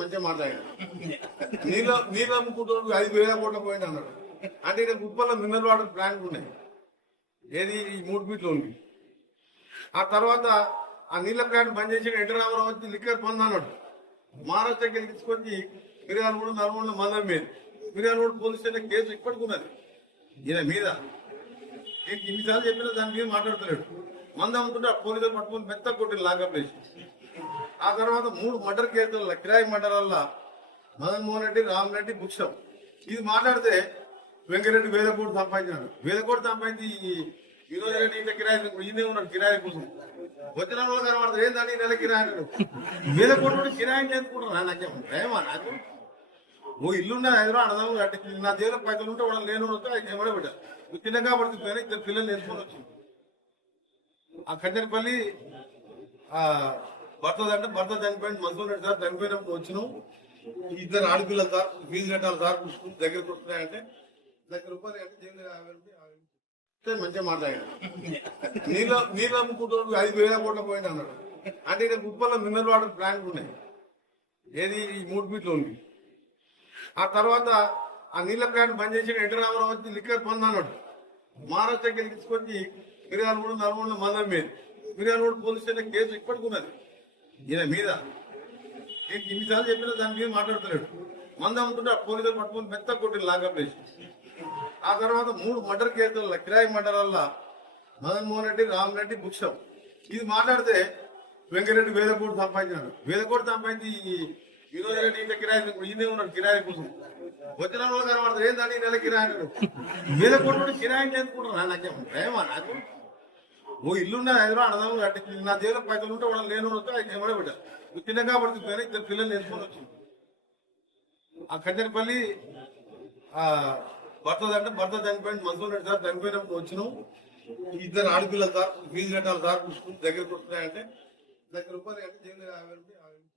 మంచిగా మాట్లాడాడు. నీళ్ళు అమ్ముకుంటూ 5,000 కోట్ల పోయింది అన్నాడు. అంటే ఇక్కడ కుప్పల్లో మినరల్ వాటర్ ప్లాంట్ ఉన్నాయి, ఏది ఈ 3 ఫీట్లు ఉంది. ఆ తర్వాత ఆ నీళ్ళ ప్లాంట్ బంద్ చేసి ఎన్టీ రామారావు వచ్చి లిక్కర్ పొంది అన్నాడు. మహారాష్ట్రకి వెళ్ళి తీసుకొచ్చి మిర్యాలగూడ నల్గొండ మందం మీద మిర్యాలగూడ పోలీస్ స్టేషన్ కేసు ఇప్పటికున్నది ఈయన మీద. నేను ఇన్నిసార్లు చెప్పినా దాని మీద మాట్లాడతలేడు. మంద అమ్ముతుంటే ఆ పోలీసులు పట్టుకుని మెత్త కొట్టి లాకప్ వేసి. ఆ తర్వాత 3 మర్డర్ కేసుల కిరాయి మర్డర్ల మదన్ మోహన్ రెడ్డి, రామరెడ్డి, బుక్సం. ఇది మాట్లాడితే వెంకరెడ్డి 1,000 కోట్లు సంపాదించాడు. 1,000 కోట్లు సంపాదించి వినోద్ రెడ్డి ఇంత కిరాయి ఈయనే ఉన్నాడు కిరాయి కోసం. వచ్చిన వాళ్ళు కనబడతారు ఏంటంటే నెల కిరాయి అన్నాడు. 1,000 కోట్లు కిరాయి చేసుకుంటారు. నాకేమో భయమా నాకు. ఓ ఇల్లున్న హైదరాబాద్ అడదాము కట్టి నా దేవుల పైసలు ఉంటే వాళ్ళు లేని వస్తే ఏమన్నా పెట్టారు. చిన్నగా పడుతుంది 2 పిల్లలు నేర్చుకొని వచ్చింది. ఆ కట్టెరపల్లి భర్త చనిపోయింది, మధుసూదన్ రెడ్డి సార్ చనిపోయినప్పుడు వచ్చినాం. 2 ఆడపిల్లలు సార్ ఫీజు కట్టాలి సార్ దగ్గరకు వస్తున్నాయంటే ₹1,00,000 అంటే జైలు 50 మంచిగా మాట్లాడాడు. నీళ్ళు అమ్ముకుంటూ 5,000 కోట్ల పోయింది అన్నాడు. అంటే ఇక్కడ కుప్పల్లో మినరల్ వాటర్ ప్లాంట్ ఉన్నాయి, ఏది ఈ 3 ఫీట్లు ఉంది. ఆ తర్వాత ఆ నీళ్ళ ప్లాంట్ బంద్ చేసి ఎన్టీ రామారావు వచ్చి లిక్కర్ పొంది అన్నాడు. మహారాష్ట్రకి వెళ్ళి తీసుకొచ్చి మిర్యాలగూడ నల్గొండ మందం మీద మిర్యాలగూడ పోలీస్ స్టేషన్ కేసు ఇప్పటికున్నది ఈయన మీద. నేను ఇన్నిసార్లు చెప్పినా దాని మీద మాట్లాడతలేడు. మంద అమ్ముతుంటే ఆ పోలీసులు పట్టుకుని మెత్త కొట్టి లాకప్ వేసి. ఆ తర్వాత 3 మర్డర్ కేసుల కిరాయి మర్డర్ల మదన్ మోహన్ రెడ్డి, రామరెడ్డి, బుక్సం. ఇది మాట్లాడితే వెంకరెడ్డి 1,000 కోట్లు సంపాదించాడు. 1,000 కోట్లు సంపాదించి వినోద్ రెడ్డి ఇంత కిరాయి ఈయనే ఉన్నాడు కిరాయి కోసం. వచ్చిన వాళ్ళు కనబడతారు ఏంటంటే నెల కిరాయి అన్నాడు. 1,000 కోట్లు కిరాయి చేసుకుంటారు. నాకేమో భయమా నాకు. ఓ ఇల్లున్న హైదరాబాద్ అడదాము కట్టి నా దేవుల పైసలు ఉంటే వాళ్ళు లేని వస్తే ఏమన్నా పెట్టారు. చిన్నగా పడుతుంది 2 పిల్లలు నేర్చుకొని వచ్చింది. ఆ కట్టెరపల్లి భర్త చనిపోయింది, మధుసూదన్ రెడ్డి సార్ చనిపోయినప్పుడు వచ్చినాం. 2 ఆడపిల్లలు సార్ ఫీజు కట్టాలి సార్ దగ్గరకు వస్తున్నాయంటే ₹1,00,000 అంటే జైలు 50